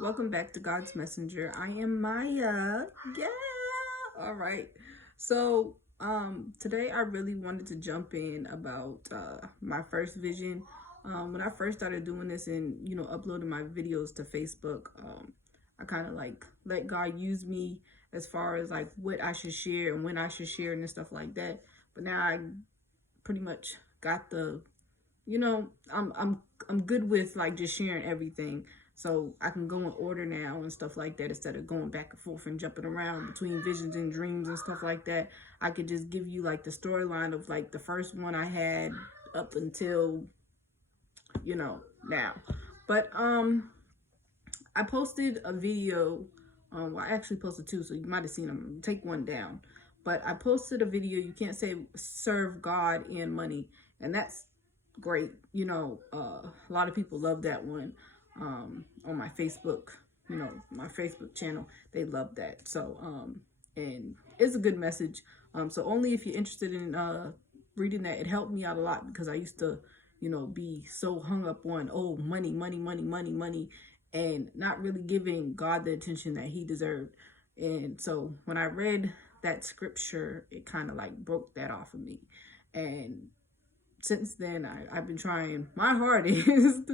Welcome back to God's Messenger. I am Maya. Yeah. All right. Today I really wanted to jump in about my first vision. When I first started doing this and uploading my videos to Facebook, I kind of like let God use me as far as like what I should share and when I should share and stuff like that. But now I pretty much got the I'm good with like just sharing everything. So I can go in order now and stuff like that instead of going back and forth and jumping around between visions and dreams and stuff like that. I could just give you like the storyline of like the first one I had up until now. But I posted a video. Well, I actually posted two, so you might have seen them. Take one down. But I posted a video. You can't say serve God and money, and that's great. A lot of people love that one on my Facebook. My Facebook channel, they love that. So and it's a good message. So only if you're interested in reading that, it helped me out a lot because I used to be so hung up on money, money, money, money, money, and not really giving God the attention that he deserved. And so when I read that scripture, it kind of like broke that off of me. And since then, I've been trying my hardest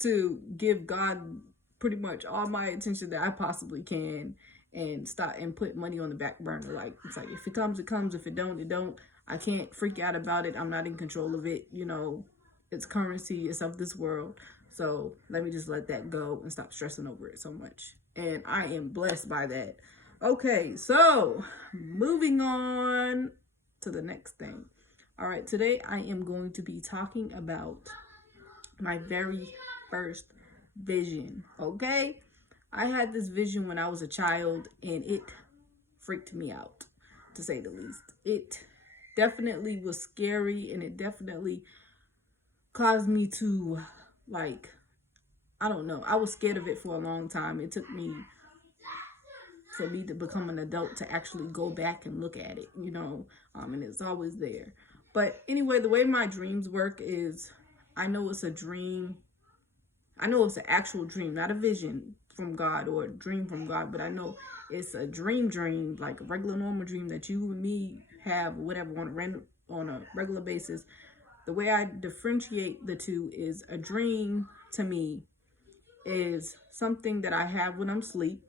to give God pretty much all my attention that I possibly can and stop and put money on the back burner. Like, it's like, if it comes, it comes. If it don't, it don't. I can't freak out about it. I'm not in control of it. It's currency. It's of this world. So let me just let that go and stop stressing over it so much. And I am blessed by that. Okay, so moving on to the next thing. All right, today I am going to be talking about my very first vision. Okay, I had this vision when I was a child and it freaked me out, to say the least. It definitely was scary and it definitely caused me to, like, I don't know, I was scared of it for a long time. It took me for me to become an adult to actually go back and look at it, and it's always there. But anyway, the way my dreams work is I know it's a dream. I know it's an actual dream, not a vision from God or a dream from God, but I know it's a dream, like a regular normal dream that you and me have, whatever, on a regular basis. The way I differentiate the two is a dream to me is something that I have when I'm asleep,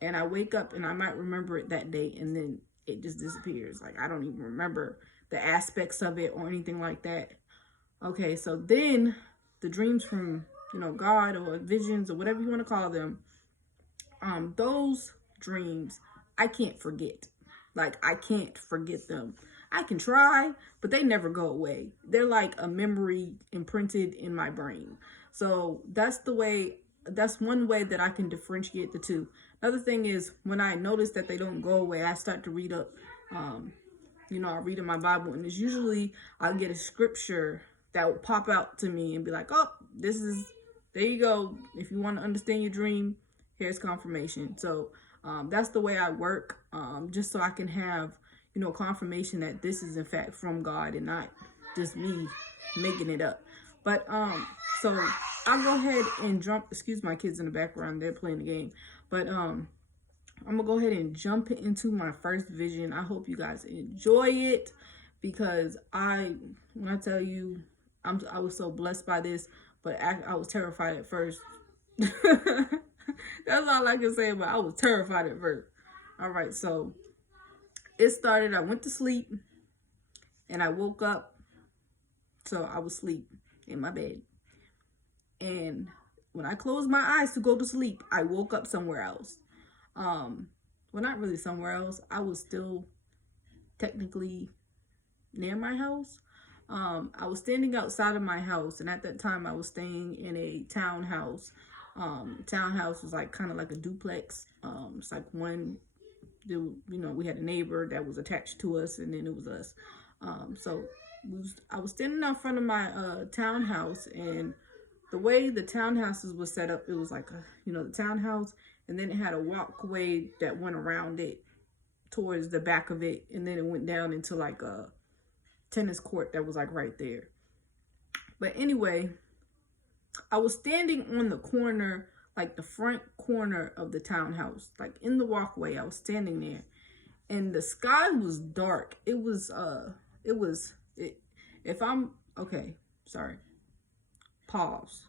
and I wake up and I might remember it that day, and then it just disappears. Like, I don't even remember the aspects of it or anything like that. Okay, so then the dreams from, God or visions or whatever you want to call them, those dreams, I can't forget. Like, I can't forget them. I can try, but they never go away. They're like a memory imprinted in my brain. So that's one way that I can differentiate the two. Another thing is when I notice that they don't go away, I start to read up. I read in my Bible, and it's usually I'll get a scripture that will pop out to me and be like, oh, there you go. If you want to understand your dream, here's confirmation. So that's the way I work, just so I can have, confirmation that this is in fact from God and not just me making it up. But so I'll go ahead and jump. Excuse my kids in the background; they're playing the game. But I'm gonna go ahead and jump into my first vision. I hope you guys enjoy it because when I tell you, I was so blessed by this, but I was terrified at first. That's all I can say. But I was terrified at first. All right, so it started. I went to sleep and I woke up. So I was asleep in my bed, and when I closed my eyes to go to sleep, I woke up somewhere else. Well, not really somewhere else. I was still technically near my house. I was standing outside of my house, and at that time I was staying in a townhouse. Townhouse was like kind of like a duplex. It's like we had a neighbor that was attached to us, and then it was us. I was standing out front of my townhouse, and the way the townhouses was set up, it was like the townhouse, and then it had a walkway that went around it towards the back of it, and then it went down into like a tennis court that was like right there. But anyway, I was standing on the corner, like the front corner of the townhouse, like in the walkway. I was standing there, and the sky was dark. If I'm okay, sorry, pause.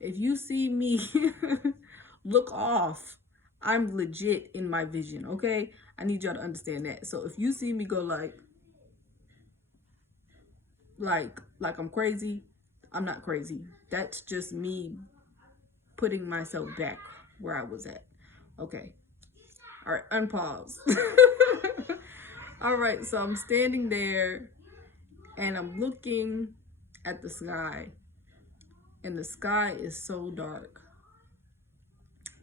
If you see me look off, I'm legit in my vision, okay? I need y'all to understand that. So if you see me go like I'm crazy, I'm not crazy. That's just me putting myself back where I was at. Okay. All right, unpause. All right, so I'm standing there and I'm looking at the sky, and the sky is so dark,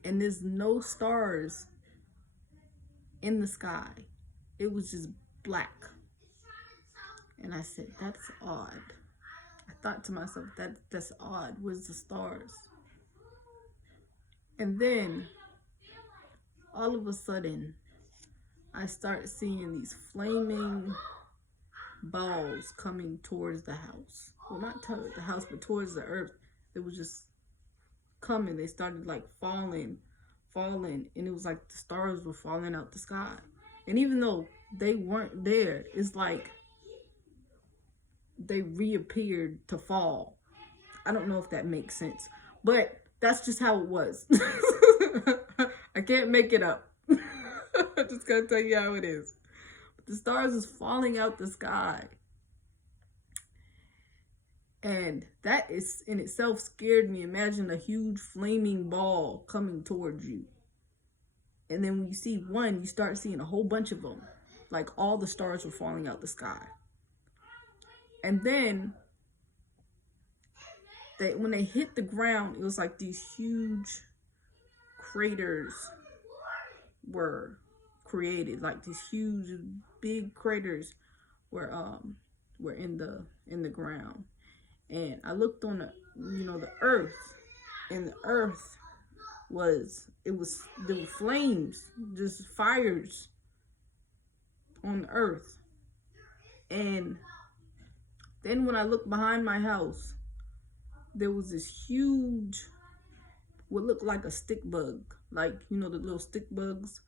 and there's no stars in the sky. It was just black. And I said, that's odd. I thought to myself, that's odd. Where's the stars? And then all of a sudden, I start seeing these flaming balls coming towards the house. Well, not towards the house, but towards the earth. It was just coming. They started like falling, and it was like the stars were falling out the sky. And even though they weren't there, it's like they reappeared to fall. I don't know if that makes sense, but that's just how it was. I can't make it up. I just gotta tell you how it is. But the stars is falling out the sky. And that is in itself scared me. Imagine a huge flaming ball coming towards you. And then when you see one, you start seeing a whole bunch of them. Like all the stars were falling out the sky. And then when they hit the ground, it was like these huge craters were created. Like these huge, big craters were in the ground. And I looked on the earth, and the earth there were flames, just fires on the earth. And then when I looked behind my house, there was this huge, what looked like a stick bug, like, the little stick bugs.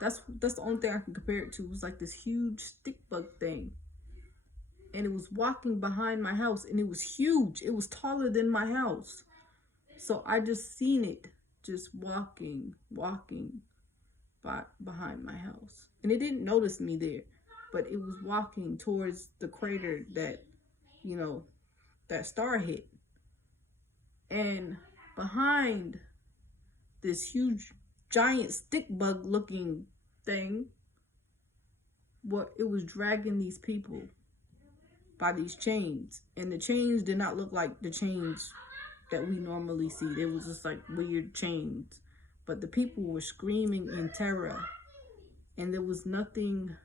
That's the only thing I can compare it to. It was like this huge stick bug thing. And it was walking behind my house, and it was huge. It was taller than my house. So I just seen it just walking behind my house. And it didn't notice me there, but it was walking towards the crater that, that star hit. And behind this huge, giant stick bug looking thing, it was dragging these people by these chains. And the chains did not look like the chains that we normally see. They was just like weird chains. But the people were screaming in terror. And there was nothing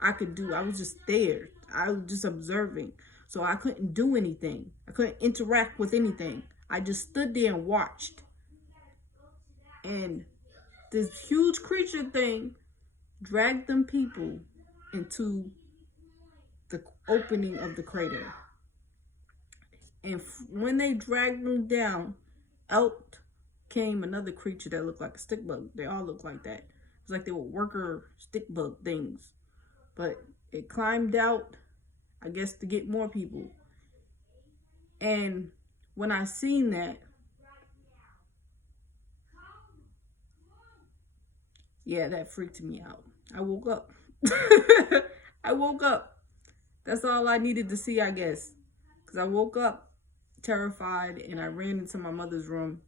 I could do. I was just there. I was just observing. So I couldn't do anything. I couldn't interact with anything. I just stood there and watched. And this huge creature thing dragged them people into the opening of the crater. And when they dragged them down, out came another creature that looked like a stick bug. They all looked like that. It was like they were worker stick bug things. But it climbed out, I guess, to get more people. And when I seen that, yeah, that freaked me out. I woke up. I woke up. That's all I needed to see, I guess. Because I woke up terrified, and I ran into my mother's room.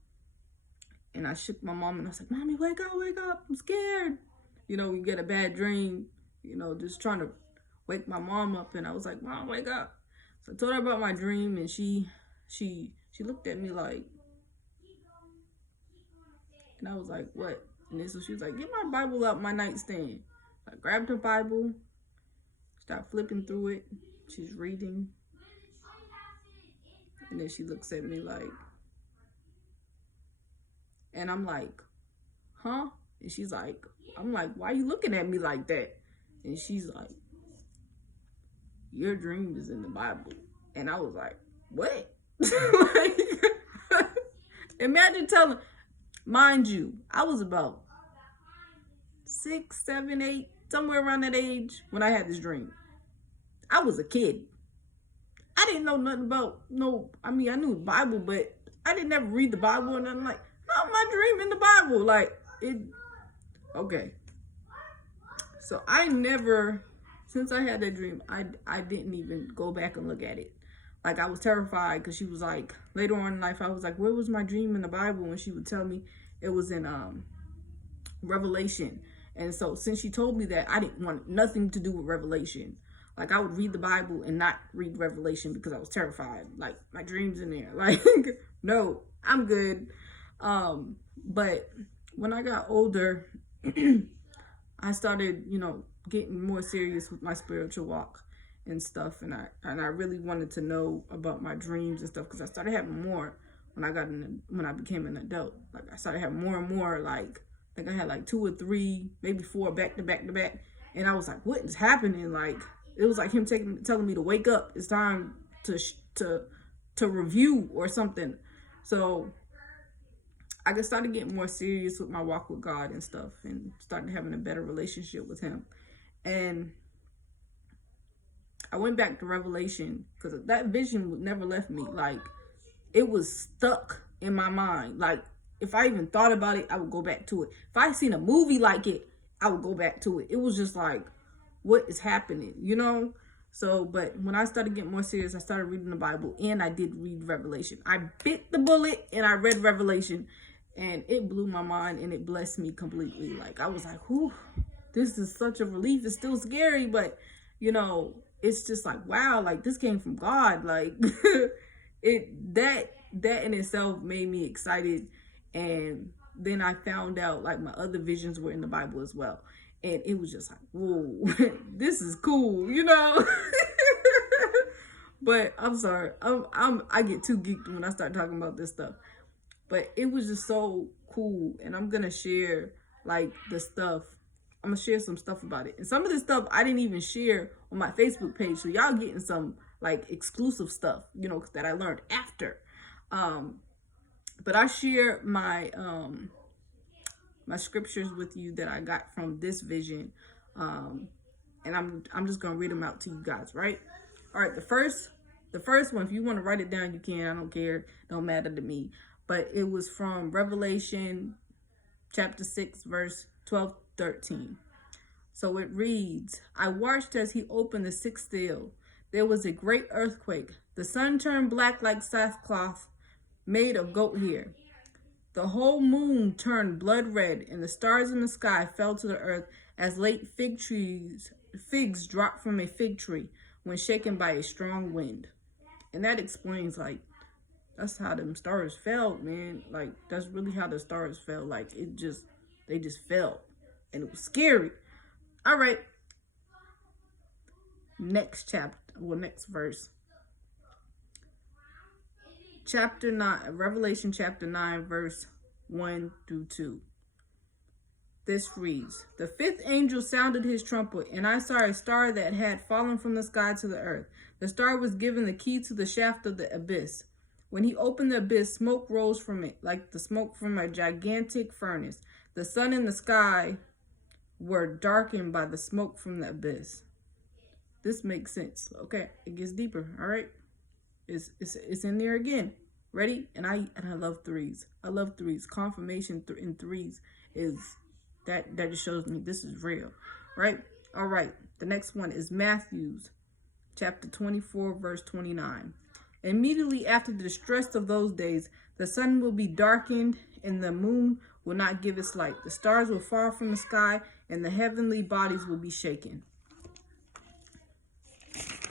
And I shook my mom, and I was like, Mommy, wake up. I'm scared. We get a bad dream. Just trying to wake my mom up. And I was like, Mom, wake up. So I told her about my dream, and she looked at me like, and I was like, what? And then so she was like, get my Bible out my nightstand. So I grabbed her Bible, started flipping through it. She's reading. And then she looks at me like, and I'm like, huh? And she's like, I'm like, why are you looking at me like that? And she's like, your dream is in the Bible. And I was like, what? Imagine telling, mind you, I was about 6, 7, 8, somewhere around that age when I had this dream. I was a kid. I didn't know nothing about I mean, I knew the Bible, but I didn't ever read the Bible, and I'm like, no, my dream in the Bible. Like, it, okay. So I never, since I had that dream, I didn't even go back and look at it. Like, I was terrified because she was like, later on in life, I was like, where was my dream in the Bible? And she would tell me it was in Revelation. And so since she told me that, I didn't want nothing to do with Revelation. Like, I would read the Bible and not read Revelation because I was terrified. Like, my dreams in there. Like, no, I'm good. But when I got older, I started, getting more serious with my spiritual walk and stuff. And I really wanted to know about my dreams and stuff because I started having more when I became an adult. Like, I started having more and more, like, I think I had like 2 or 3, maybe 4 back to back to back. And I was like, what is happening? Like, it was like him telling me to wake up. It's time to review or something. So I just started getting more serious with my walk with God and stuff, and started having a better relationship with him. And I went back to Revelation because that vision never left me. Like, it was stuck in my mind. Like, if I even thought about it, I would go back to it. If I seen a movie like it, I would go back to it. It was just like, what is happening, So, but when I started getting more serious, I started reading the Bible, and I did read Revelation. I bit the bullet and I read Revelation, and it blew my mind, and it blessed me completely. Like, I was like, whew, this is such a relief. It's still scary, but it's just like, wow, like, this came from God. Like, that in itself made me excited. And then I found out, like, my other visions were in the Bible as well. And it was just like, whoa, this is cool, But I'm sorry, I get too geeked when I start talking about this stuff. But it was just so cool, and I'm gonna share like the stuff. I'm gonna share some stuff about it, and some of this stuff I didn't even share on my Facebook page. So y'all getting some like exclusive stuff, that I learned after. But I share my my scriptures with you that I got from this vision, and I'm just gonna read them out to you guys, right? All right, the first one, if you want to write it down, you can. I don't care, don't matter to me. But it was from Revelation chapter 6, verse 12-13. So it reads, I watched as he opened the 6th seal. There was a great earthquake. The sun turned black like sackcloth made of goat hair. The whole moon turned blood red, and the stars in the sky fell to the earth as late figs drop from a fig tree when shaken by a strong wind. And that explains, like, that's how them stars fell, man. Like, that's really how the stars fell. Like, they just fell, and it was scary. All right. Next verse. Chapter 9, Revelation chapter 9, verse 1-2. This reads, the 5th angel sounded his trumpet, and I saw a star that had fallen from the sky to the earth. The star was given the key to the shaft of the abyss. When he opened the abyss, smoke rose from it, like the smoke from a gigantic furnace. The sun and the sky were darkened by the smoke from the abyss. This makes sense. Okay, it gets deeper, all right? It's in there again. Ready? And I love threes. I love threes. Confirmation in threes is that just shows me this is real, right? All right. The next one is Matthew chapter 24, verse 29. Immediately after the distress of those days, the sun will be darkened and the moon will not give its light. The stars will fall from the sky and the heavenly bodies will be shaken.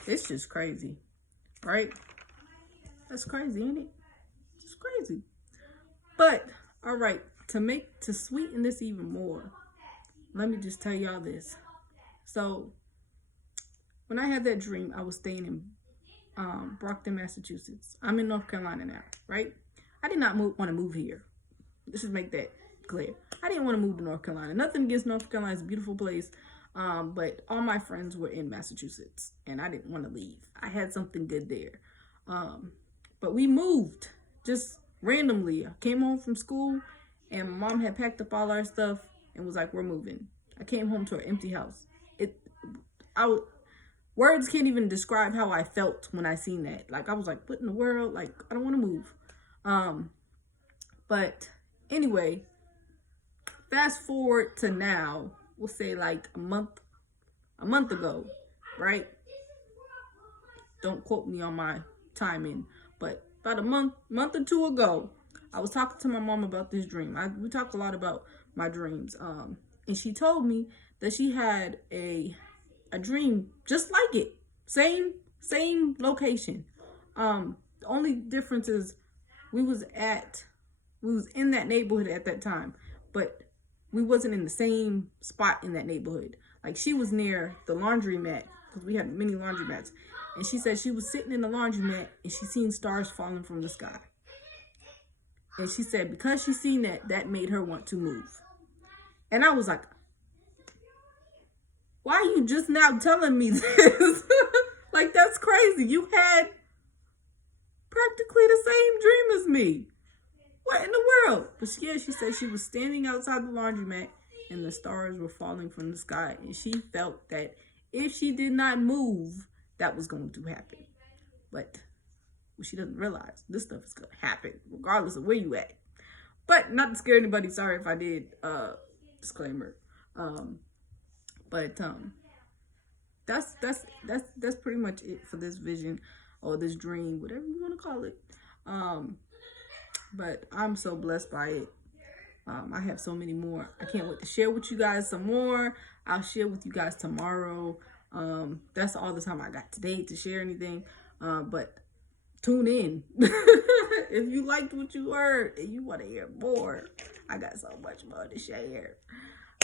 It's just crazy, right? That's crazy, ain't it? It's crazy. But, all right, to sweeten this even more, let me just tell y'all this. So, when I had that dream, I was staying in Brockton, Massachusetts. I'm in North Carolina now, right? I did not want to move here. Let's just make that clear. I didn't want to move to North Carolina. Nothing against North Carolina. It's a beautiful place. But all my friends were in Massachusetts, and I didn't want to leave. I had something good there. But we moved just randomly. I came home from school and my mom had packed up all our stuff and was like, we're moving. I came home to an empty house. Words can't even describe how I felt when I seen that. Like, I was like, what in the world? Like, I don't want to move. But anyway, fast forward to now, we'll say like a month ago, right? Don't quote me on my timing, but about a month or two ago, I was talking to my mom about this dream. We talked a lot about my dreams. And she told me that she had a dream just like it. Same location. The only difference is we was in that neighborhood at that time, but we wasn't in the same spot in that neighborhood. Like, she was near the laundromat, because we had many laundromats. And she said she was sitting in the laundromat and she seen stars falling from the sky. And she said because she seen that made her want to move. And I was like, why are you just now telling me this? Like, that's crazy. You had practically the same dream as me. What in the world? But yeah, she said she was standing outside the laundromat and the stars were falling from the sky. And she felt that if she did not move, that was going to happen. But what she doesn't realize, this stuff is going to happen regardless of where you at. But not to scare anybody. Sorry if I did. Disclaimer. But that's pretty much it for this vision or this dream, whatever you want to call it. But I'm so blessed by it. I have so many more. I can't wait to share with you guys some more. I'll share with you guys tomorrow. That's all the time I got today to share anything. But tune in. If you liked what you heard and you want to hear more, I got so much more to share.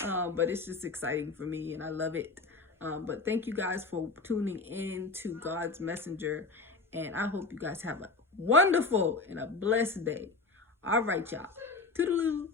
But it's just exciting for me and I love it. But thank you guys for tuning in to God's Messenger. And I hope you guys have a wonderful and a blessed day. All right, y'all. Toodaloo.